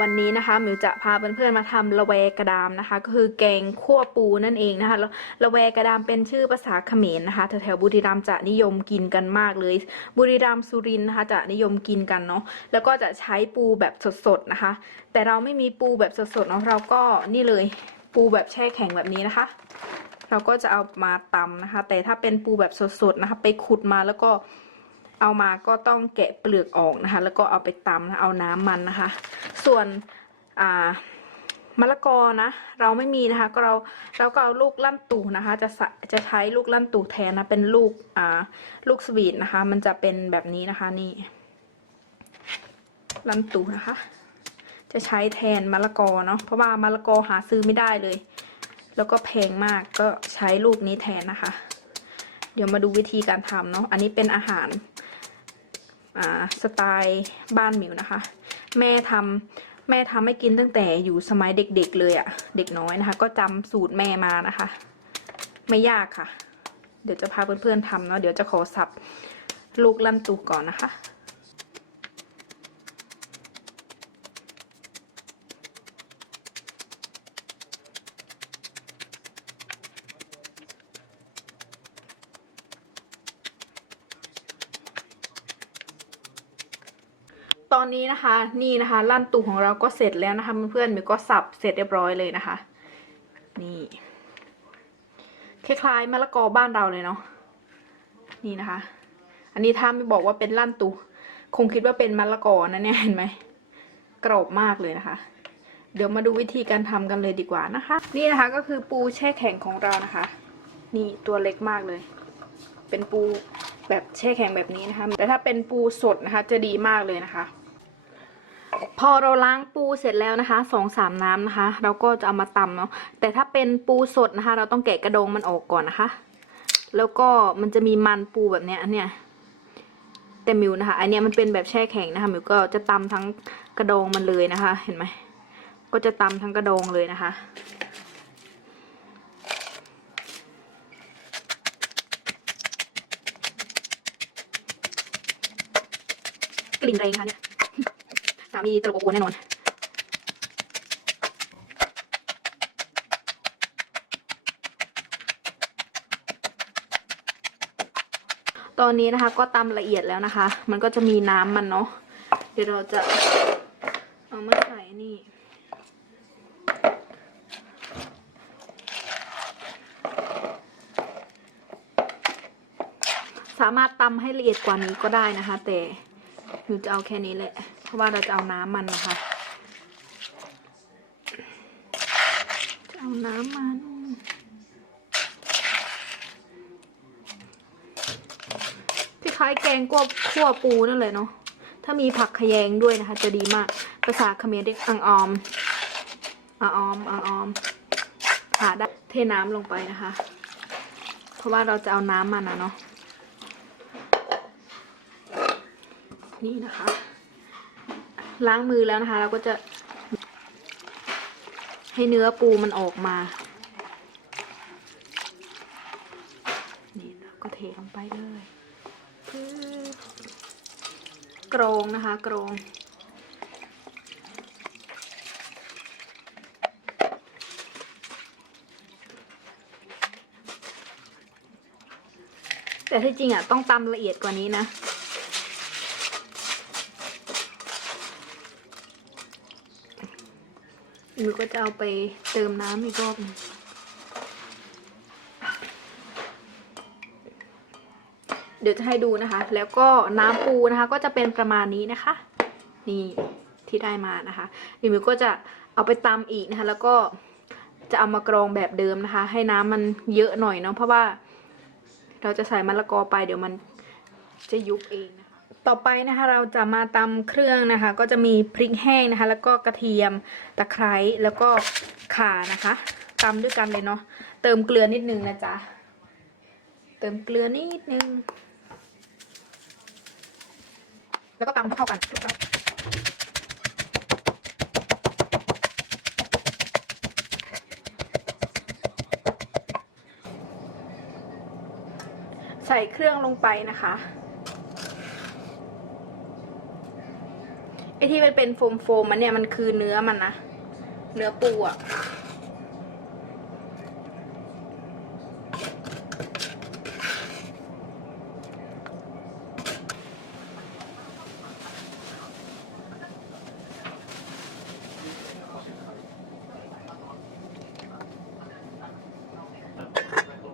วันนี้นะคะหมิวจะพาเพื่อนๆมาทำละแวกระดามนะคะ ก็คือแกงคั่วปูนั่นเองนะคะแล้วละแวกระดามเป็นชื่อภาษาเขมรนะคะแถวๆบุรีรัมย์จะนิยมกินกันมากเลย บุรีรัมย์สุรินทร์นะคะจะนิยมกินกันเนาะแล้วก็จะใช้ปูแบบสดๆนะคะ แต่เราไม่มีปูแบบสดๆเนาะเราก็นี่เลยปูแบบแช่แข็งแบบนี้นะคะ เราก็จะเอามาตำนะคะ แต่ถ้าเป็นปูแบบสดๆนะคะ ไปขุดมาแล้วก็เอามาก็ต้องแกะเปลือกออกนะคะ แล้วก็เอาไปตำนะเอาน้ำมันนะคะ ส่วนอ่ามะละกอนะ เราไม่มีนะคะ ก็เราเราก็เอาลูกลั่นตู่นะคะ จะจะใช้ลูกลั่นตู่แทนนะเป็นลูกอ่าลูกสวีทนะคะ มันจะเป็นแบบนี้นะคะนี่ลั่นตู่นะคะ จะใช้แทนมะละกอเนาะเพราะว่ามะละกอหาซื้อไม่ได้เลย แล้วก็แพงมากก็ใช้ลูกนี้แทนนะคะ เดี๋ยวมาดูวิธีการทำเนาะอันนี้เป็นอาหารอ่าสไตล์บ้านหมิวนะคะ แม่ทำแม่ทำให้กินตั้งแต่อยู่สมัยเด็กๆเลยอะ่ะ เด็กน้อยนะคะ ก็จำสูตรแม่มานะคะ ไม่ยากค่ะ เดี๋ยวจะพาเพื่อนๆทำเนาะเดี๋ยวจะขอสับลูกลั่นตูก่อนนะคะ ตอนนี้นะคะ นี่นะคะลั่นตูของเราก็เสร็จแล้วนะคะเพื่อนๆมิวก็สับเสร็จเรียบร้อยเลยนะคะ นี่คล้ายๆมะละกอบ้านเราเลยเนาะนี่นะคะ อันนี้ถ้าไม่บอกว่าเป็นลั่นตูคงคิดว่าเป็นมะละกอนะเนี่ยเห็นไหมกรอบมากเลยนะคะ เดี๋ยวมาดูวิธีการทำกันเลยดีกว่านะคะ นี่นะคะก็คือปูแช่แข็งของเรานะคะ นี่ตัวเล็กมากเลย เป็นปูแบบแช่แข็งแบบนี้นะคะ แต่ถ้าเป็นปูสดนะคะ จะดีมากเลยนะคะ พอเราล้างปูเสร็จแล้วนะคะสองสามน้ำนะคะ เราก็จะเอามาตำเนาะแต่ถ้าเป็นปูสดนะคะ เราต้องแกะกระดองมันออกก่อนนะคะ แล้วก็มันจะมีมันปูแบบเนี้ยเนี้ยแต่มิวนะคะ อันเนี้ยมันเป็นแบบแช่แข็งนะคะมิวก็จะตำทั้งกระดองมันเลยนะคะ เห็นไหมก็จะตำทั้งกระดองเลยนะคะกลิ่นแรงค่ะเนี่ย สามีตลกอบอวแน่นอนตอนนี้นะคะก็ตำละเอียดแล้วนะคะ มันก็จะมีน้ำมันเนาะ เดี๋ยวเราจะเอามาใส่นี่ สามารถตำให้ละเอียดกว่านี้ก็ได้นะคะ แต่หนูจะเอาแค่นี้แหละ ราะว่าเราจะเอาน้ำมันนะคะ จะเอาน้ำมัน คล้ายๆแกงกัวคั่วปูนั่นเลยเนาะ ถ้ามีผักขยงด้วยนะคะ จะดีมาก ภาษาเขมรเรียกอังออมอังออมอังออมหาได้เทน้ำลงไปนะคะ เพราะว่าเราจะเอาน้ำมันนะเนาะ นี่นะคะ ล้างมือแล้วนะคะ เราก็จะ ให้เนื้อปูมันออกมา นี่เราก็เทลงไปเลยกรองนะคะกรองแต่ที่จริงอะต้องตำละเอียดกว่านี้นะ หนูก็จะเอาไปเติมน้ำอีกรอบหนึงเดี๋ยวจะให้ดูนะคะ แล้วก็น้ำปูนะคะ ก็จะเป็นประมาณนี้นะคะ นี่ที่ได้มานะคะเดี๋ยวมิวก็จะเอาไปตำอีกนะคะ แล้วก็จะเอามากรองแบบเดิมนะคะ ให้น้ำมันเยอะหน่อยเนาะเพราะว่า เราจะใส่มะละกอไปเดี๋ยวมันจะยุบเองนะคะ ต่อไปนะคะเราจะมาตำเครื่องนะคะ ก็จะมีพริกแห้งนะคะ แล้วก็กระเทียมตะไคร้แล้วก็ข่านะคะตำด้วยกันเลยเนาะเติมเกลือนิดนึงนะจ๊ะเติมเกลือนิดนึง แล้วก็ตำให้เข้ากันใส่เครื่องลงไปนะคะ ไอ อ้ ที่มันเป็นโฟมโฟมมันเนี่ยมันคือเนื้อมันนะ เนื้อปูอะ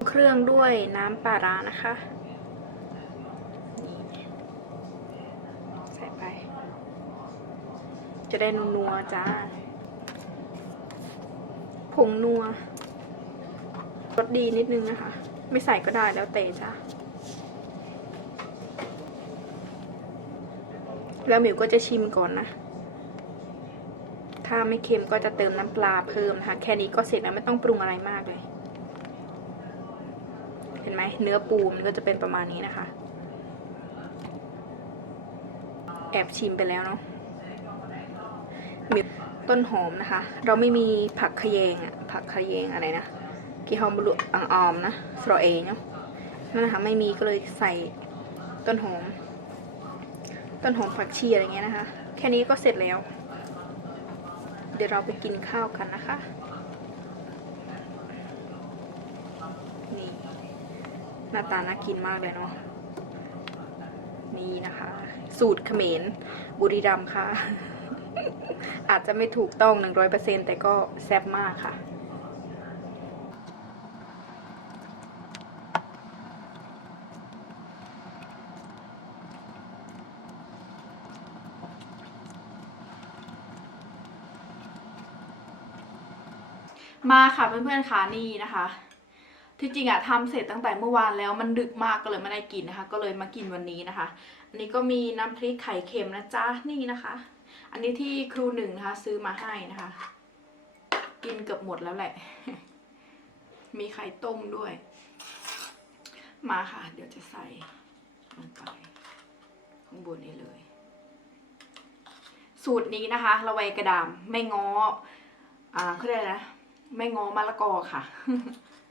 เครื่องด้วยน้ำปลาร้านะคะ นี่ใส่ไป จะได้นัวๆจ้าผงนัวรสดีนิดนึงนะคะ ไม่ใส่ก็ได้แล้วแต่จ้าแล้วหมิวก็จะชิมก่อนนะ ถ้าไม่เค็มก็จะเติมน้ำปลาเพิ่มนะคะ แค่นี้ก็เสร็จแล้วไม่ต้องปรุงอะไรมากเลย เห็นไหมเนื้อปูมันก็จะเป็นประมาณนี้นะคะ แอบชิมไปแล้วเนาะ มีต้นหอมนะคะ เราไม่มีผักขยงอะผักขยงอะไรนะกีฮอมบุรุอังออมนะสโรเอเนาะนั่นนะคะไม่มีก็เลยใส่ต้นหอม ต้นหอมผักชีอะไรเงี้ยนะคะ แค่นี้ก็เสร็จแล้ว เดี๋ยวเราไปกินข้าวกันนะคะนี่หน้าตาน่ากินมากเลยเนาะนี่นะคะ สูตรเขมรบุรีรัมย์ค่ะ อาจจะไม่ถูกต้อง 100%แต่ก็แซ่บมากค่ะ มาค่ะเพื่อนๆค่ะนี่นะคะที่จริงอะทำเสร็จตั้งแต่เมื่อวานแล้วมันดึกมากก็เลยไม่ได้กินนะคะ ก็เลยมากินวันนี้นะคะ อันนี้ก็มีน้ำพริกไข่เค็มนะจ๊ะนี่นะคะ อันนี้ที่ครูหนึ่งนะคะ ซื้อมาให้นะคะ กินเกือบหมดแล้วแหละ มีไข่ต้มด้วย มาค่ะ เดี๋ยวจะใส่ลงไปข้างบนนี้เลย สูตรนี้นะคะ ระเวกระดามไม่ง้อ อ่าเขาเรียกนะ ไม่ง้อมะละกอค่ะ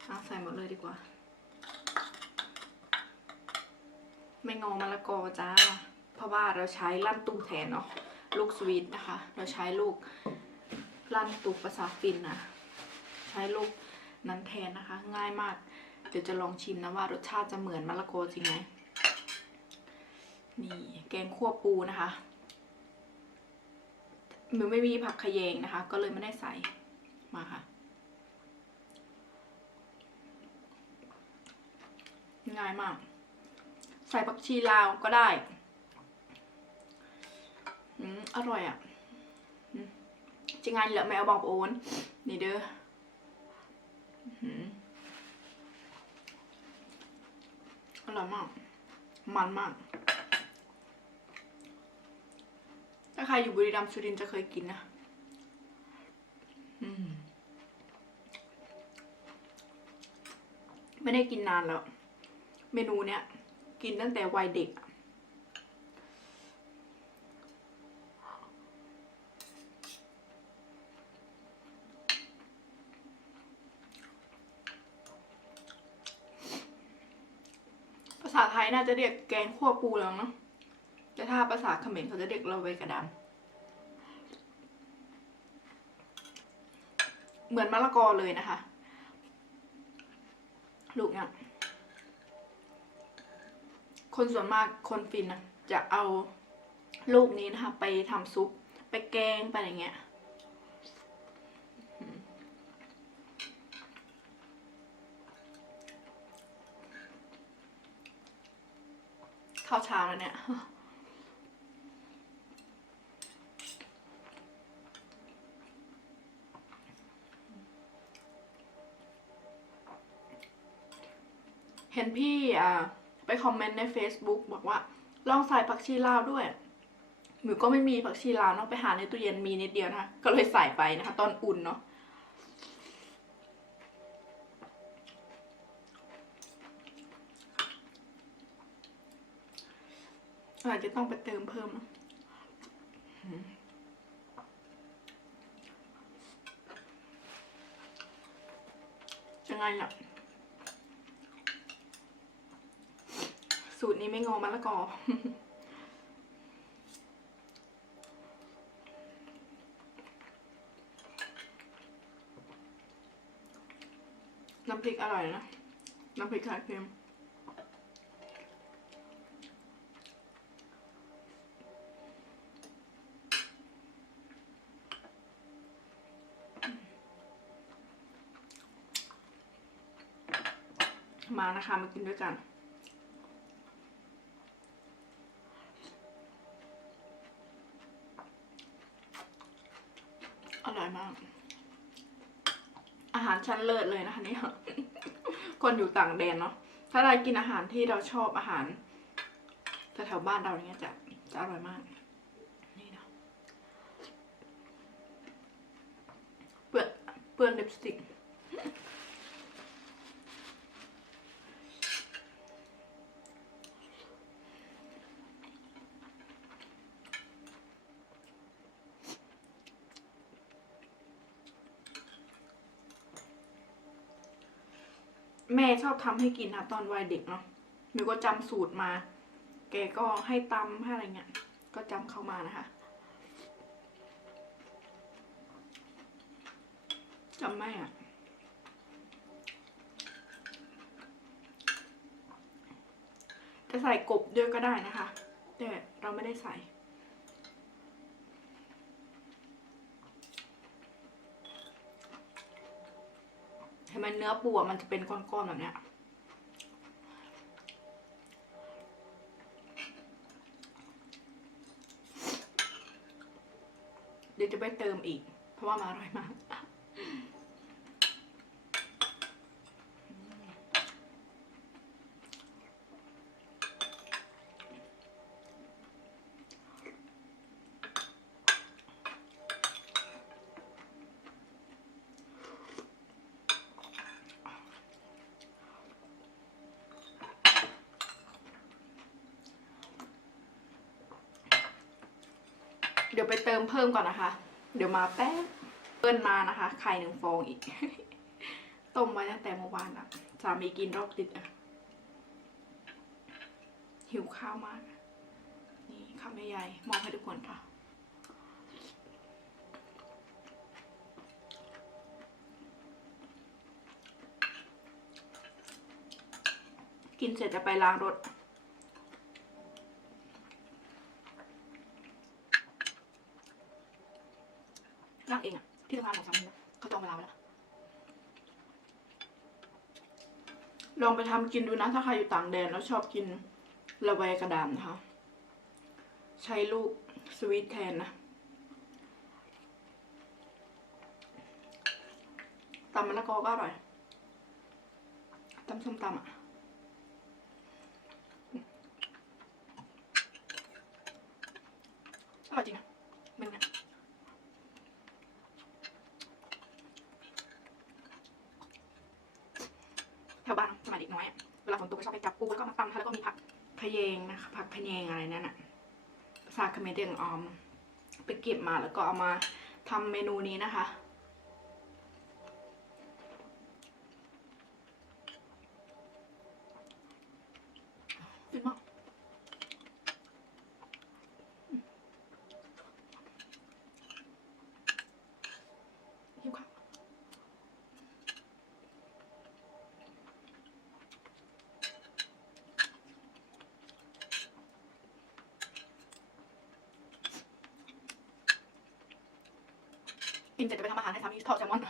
เอาใส่หมดเลยดีกว่า ไม่งอมะละกอจ้า เพราะว่าเราใช้ลั่นตูแทนเนาะ ลูกสวีทนะคะ เราใช้ลูกลั่นตูภาษาฟินนะใช้ลูกนั้นแทนนะคะ ง่ายมาก เดี๋ยวจะลองชิมนะว่ารสชาติจะเหมือนมะละกอจริงไหมนี่แกงคั่วปูนะคะมิวไม่มีผักขยงนะคะ ก็เลยไม่ได้ใส่มาค่ะ ง่ายมาก ใส่ผักชีลาวก็ได้ อร่อยอะอืมจะงานเหลือแมวบอกโอนนี่เด้ออร่อยมาก มันมาก ถ้าใครอยู่บุรีรัมย์สุรินจะเคยกินนะไม่ได้กินนานแล้ว เมนูเนี้ย กินตั้งแต่วัยเด็กอะภาษาไทยน่าจะเรียกแกงคั่วปูแล้วเนาะแต่ถ้าภาษาเขมรเขาจะเรียกเราเวกระดามเหมือนมะละกอเลยนะคะ ลูกเนี่ยคนส่วนมากคนฟินนะจะเอาลูกนี้นะคะ ไปทำซุป ไปแกงไปอย่างเงี้ย ข้าวเช้าแล้วเนี่ยเห็นพี่อ่าไปคอมเมนต์ใน Facebook บอกว่า ลองใส่ผักชีลาวด้วยหมิวก็ไม่มีผักชีลาวเนาะไปหาในตู้เย็นมีนิดเดียวนะคะก็เลยใส่ไปนะคะ ตอนอุ่นเนาะ อาจจะต้องไปเติมเพิ่มจะไงล่ะ สูตรนี้ไม่งอมะละกอน้ำพริกอร่อยนะ น้ำพริกไข่เค็ม นะคะมากินด้วยกัน อร่อยมาก อาหารชั้นเลิศเลยนะคะนี่คนอยู่ต่างแดนเนาะถ้าเรากินอาหารที่เราชอบอาหารแถวๆบ้านเราเงี้ยจะจะอร่อยมากนี่เนาะเปื้อนเปื้อนลิปสติก แม่ชอบทำให้กินค่ะตอนวัยเด็กเนาะมิวก็จำสูตรมา แกก็ให้ตำให้อะไรเงี้ย ก็จำเข้ามานะคะจำไม่อะจะใส่กบด้วยก็ได้นะคะ แต่เราไม่ได้ใส่ เห็น ไหมเนื้อปูมันจะเป็นก้อนๆแบบเนี้ยเดี๋ยวจะไปเติมอีก เพราะว่ามาอร่อยมาก เดี๋ยวไปเติมเพิ่มก่อนนะคะ เดี๋ยวมาแป๊บเปิ้ลมานะคะ ไข่หนึ่งฟองอีก ต้มไว้ตั้งแต่เมื่อวานอะสามีกินรอบติดอะหิวข้าวมาก นี่คำใหญ่ๆมองให้ทุกคนค่ะกินเสร็จจะไปล้างรถ ร่างเองอะที่ทำงานของสามีนะเขาจองเวลาไว้แล้ว ลองไปทำกินดูนะ ถ้าใครอยู่ต่างแดนแล้วชอบกินระแวกระดามนะคะ ใช้ลูกสวีทแทนนะตำมะละกอก็อร่อยตำส้มตำอะอร่อยจริงนะมันเนี่ย แถวบ้านสมัยเด็กน้อยอะเวลาฝนตกก็ชอบไปจับปูแล้วก็มาตำค่ะแล้วก็มีผักพะเยง นะคะผักพะเยงอะไรนั่นอะภาษาเขมรเดียงออม ไปเก็บมาแล้วก็เอามาทำเมนูนี้นะคะฟินมากหิวข้าว กินเสร็จจะไปทำอาหารให้สามีทอดแซลมอน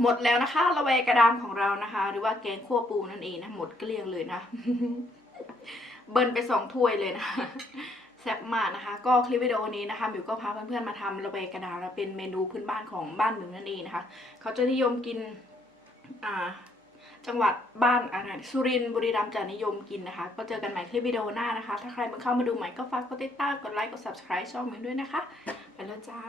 หมดแล้วนะคะ ระแวกระดามของเรานะคะ หรือว่าแกงคั่วปูนั่นเองนะหมดเกลี้ยงเลยนะ เบิร์นไปสองถ้วยเลยนะแซ่บมากนะคะ ก็คลิปวิดีโอนี้นะคะหมิวก็พาเพื่อนๆมาทำระเบกระดาและเป็นเมนูพื้นบ้านของบ้านหมิวนั่นเองนะคะ เขาจะนิยมกินอ่าจังหวัดบ้านอะไรสุรินทร์บุรีรัมย์จะนิยมกินนะคะก็เจอกันใหม่คลิปวิดีโอหน้านะคะ ถ้าใครมาเข้ามาดูใหม่ก็ฝากกดติดตามกดไลค์กด subscribe ช่องหมิวด้วยนะคะ ไปแล้วจ้า